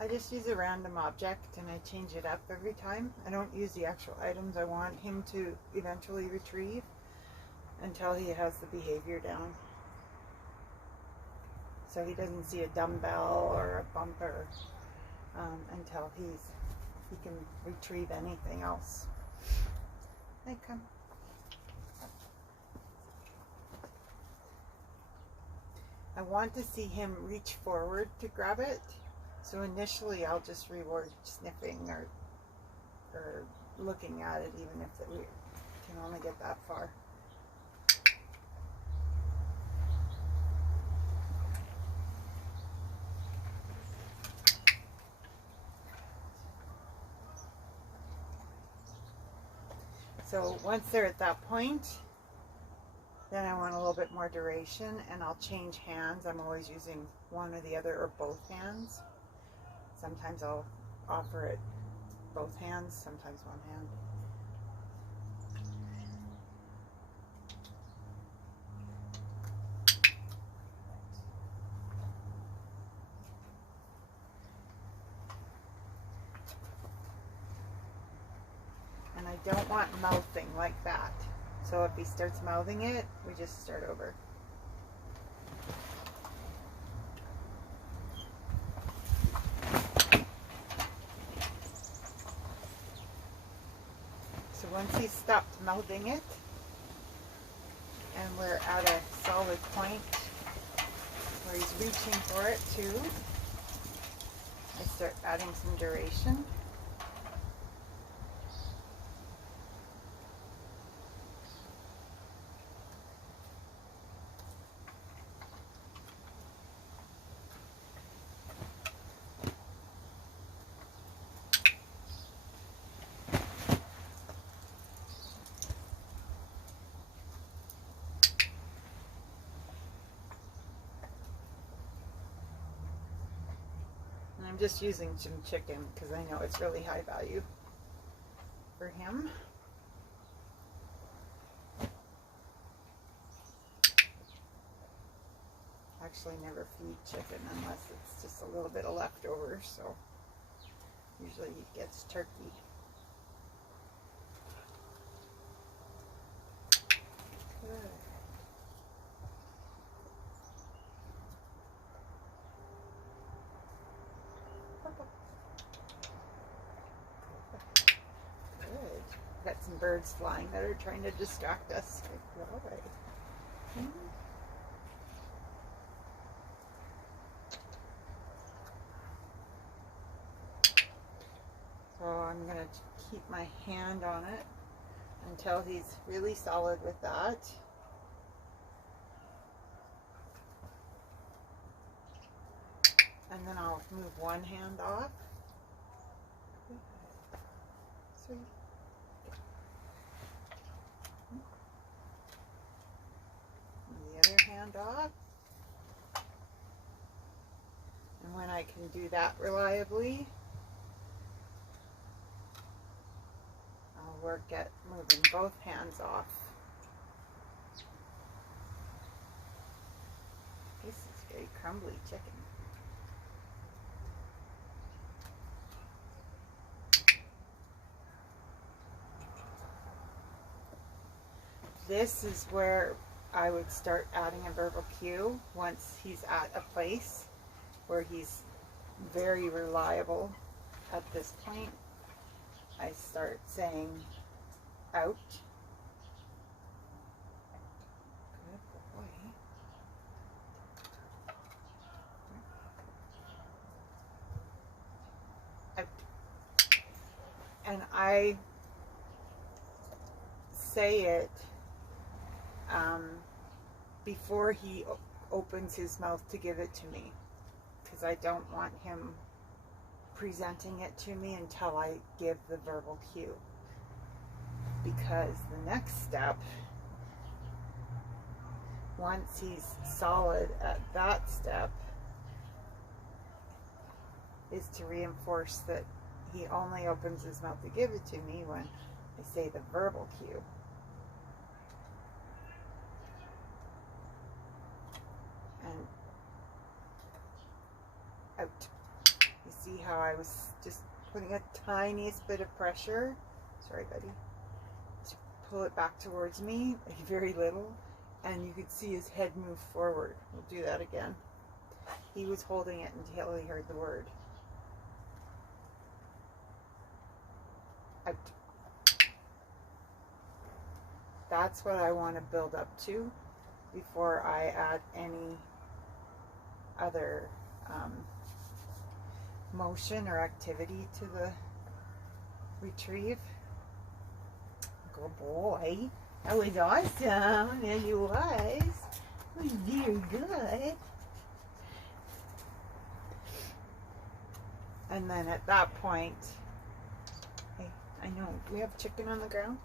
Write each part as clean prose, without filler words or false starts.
I just use a random object and I change it up every time. I don't use the actual items I want him to eventually retrieve until he has the behavior down. So he doesn't see a dumbbell or a bumper until he can retrieve anything else. Hey, come. I want to see him reach forward to grab it. So initially I'll just reward sniffing or looking at it, even if we can only get that far. So once they're at that point, then I want a little bit more duration, and I'll change hands. I'm always using one or the other or both hands. Sometimes I'll offer it both hands, sometimes one hand. And I don't want mouthing like that. So if he starts mouthing it, we just start over. So once he's stopped mouthing it, and we're at a solid point where he's reaching for it too, I start adding some duration. I'm just using some chicken because I know it's really high value for him. Actually never feed chicken unless it's just a little bit of leftovers, so usually he gets turkey. Good. Got some birds flying that are trying to distract us. All right. So I'm going to keep my hand on it until he's really solid with that. And then I'll move one hand off. Sweet. The other hand off. And when I can do that reliably, I'll work at moving both hands off. This is very crumbly chicken. This is where I would start adding a verbal cue once he's at a place where he's very reliable. At this point, I start saying out. Good boy. Out. And I say it before he opens his mouth to give it to me, because I don't want him presenting it to me until I give the verbal cue, because the next step, once he's solid at that step, is to reinforce that he only opens his mouth to give it to me when I say the verbal cue. And out. You see see how I was just putting a tiniest bit of pressure, sorry buddy, to pull it back towards me, like very little, and you could see his head move forward. We'll do that again. He was holding it until he heard the word. Out. That's what I want to build up to before I add any other motion or activity to the retrieve. Good boy. That was awesome. Yeah, you was. It was very good. And then at that point, hey, I know, do we have chicken on the ground?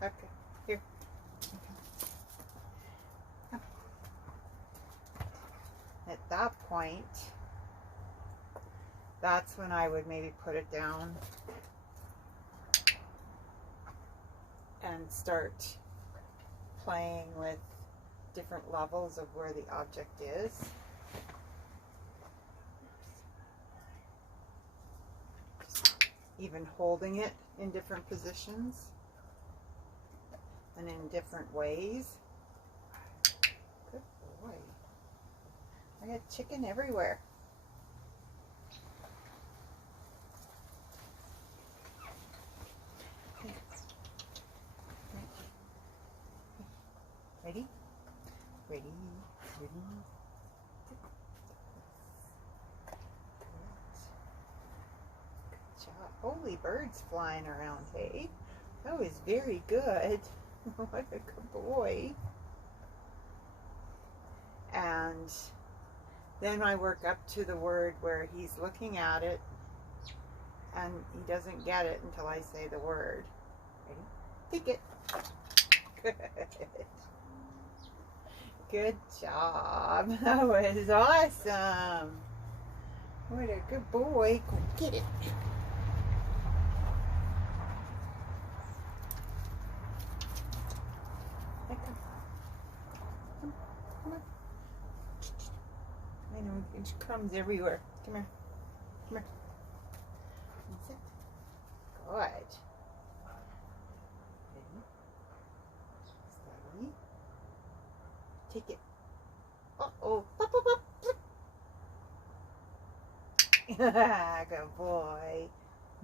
Okay, here. Okay. At that point, that's when I would maybe put it down and start playing with different levels of where the object is. Even holding it in different positions and in different ways. Good boy. I got chicken everywhere. Okay. Ready? Ready? Ready? Holy birds flying around, hey? That was very good. What a good boy. And then I work up to the word where he's looking at it and he doesn't get it until I say the word. Ready? Take it. Good. Good job. That was awesome. What a good boy. Go get it. I know, there's crumbs everywhere. Come here. Come here. That's it. Good. Ready? Steady. Take it. Uh-oh. Pop, pop, pop. Good boy.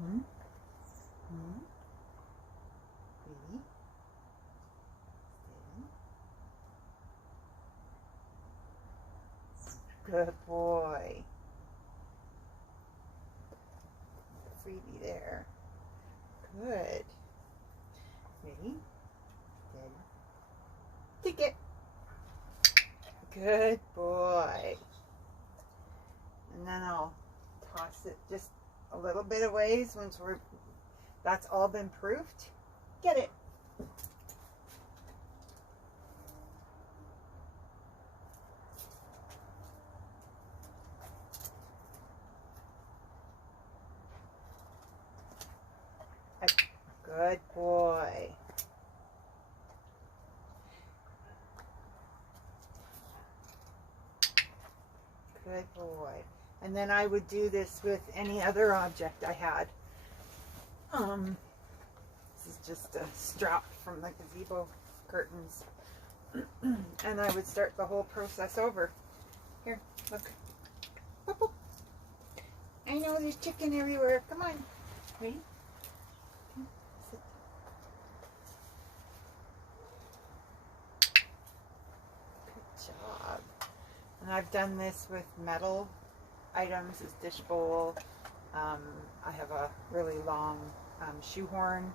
Hmm? Hmm? Ready? Good boy. Freebie there. Good. Ready? Steady. Take it. Good boy. And then I'll toss it just a little bit of ways once that's all been proofed. Get it. Good boy. Good boy. And then I would do this with any other object I had. This is just a strap from the gazebo curtains. And I would start the whole process over. Here, look. Whoop, whoop. I know there's chicken everywhere. Come on. Ready? Sit. Good job. And I've done this with metal items, this dish bowl. I have a really long shoehorn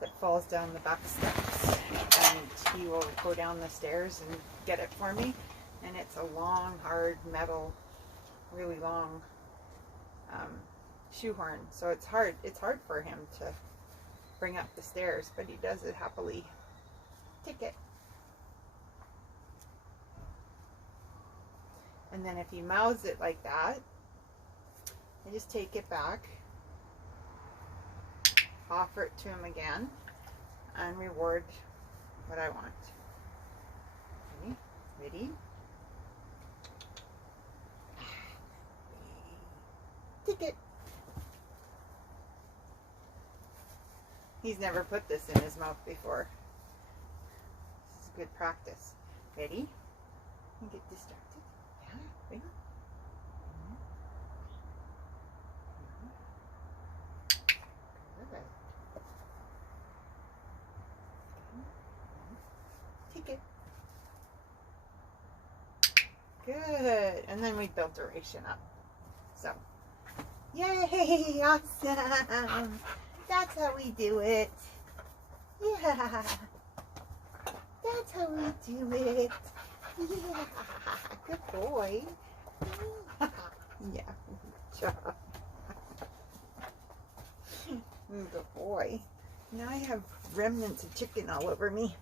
that falls down the back steps, and he will go down the stairs and get it for me. And it's a long, hard metal, really long shoehorn, so it's hard for him to bring up the stairs, but he does it happily. Take it. And then if he mouths it like that, I just take it back, offer it to him again, and reward what I want. Okay, ready? Take it. He's never put this in his mouth before. This is good practice. Ready? Don't get distracted. Yeah, ready? Good. Take it. Good. And then we build duration up. So, yay! Awesome! That's how we do it. Yeah. That's how we do it. Yeah. Good boy. Yeah. Good job. Good boy. Now I have remnants of chicken all over me.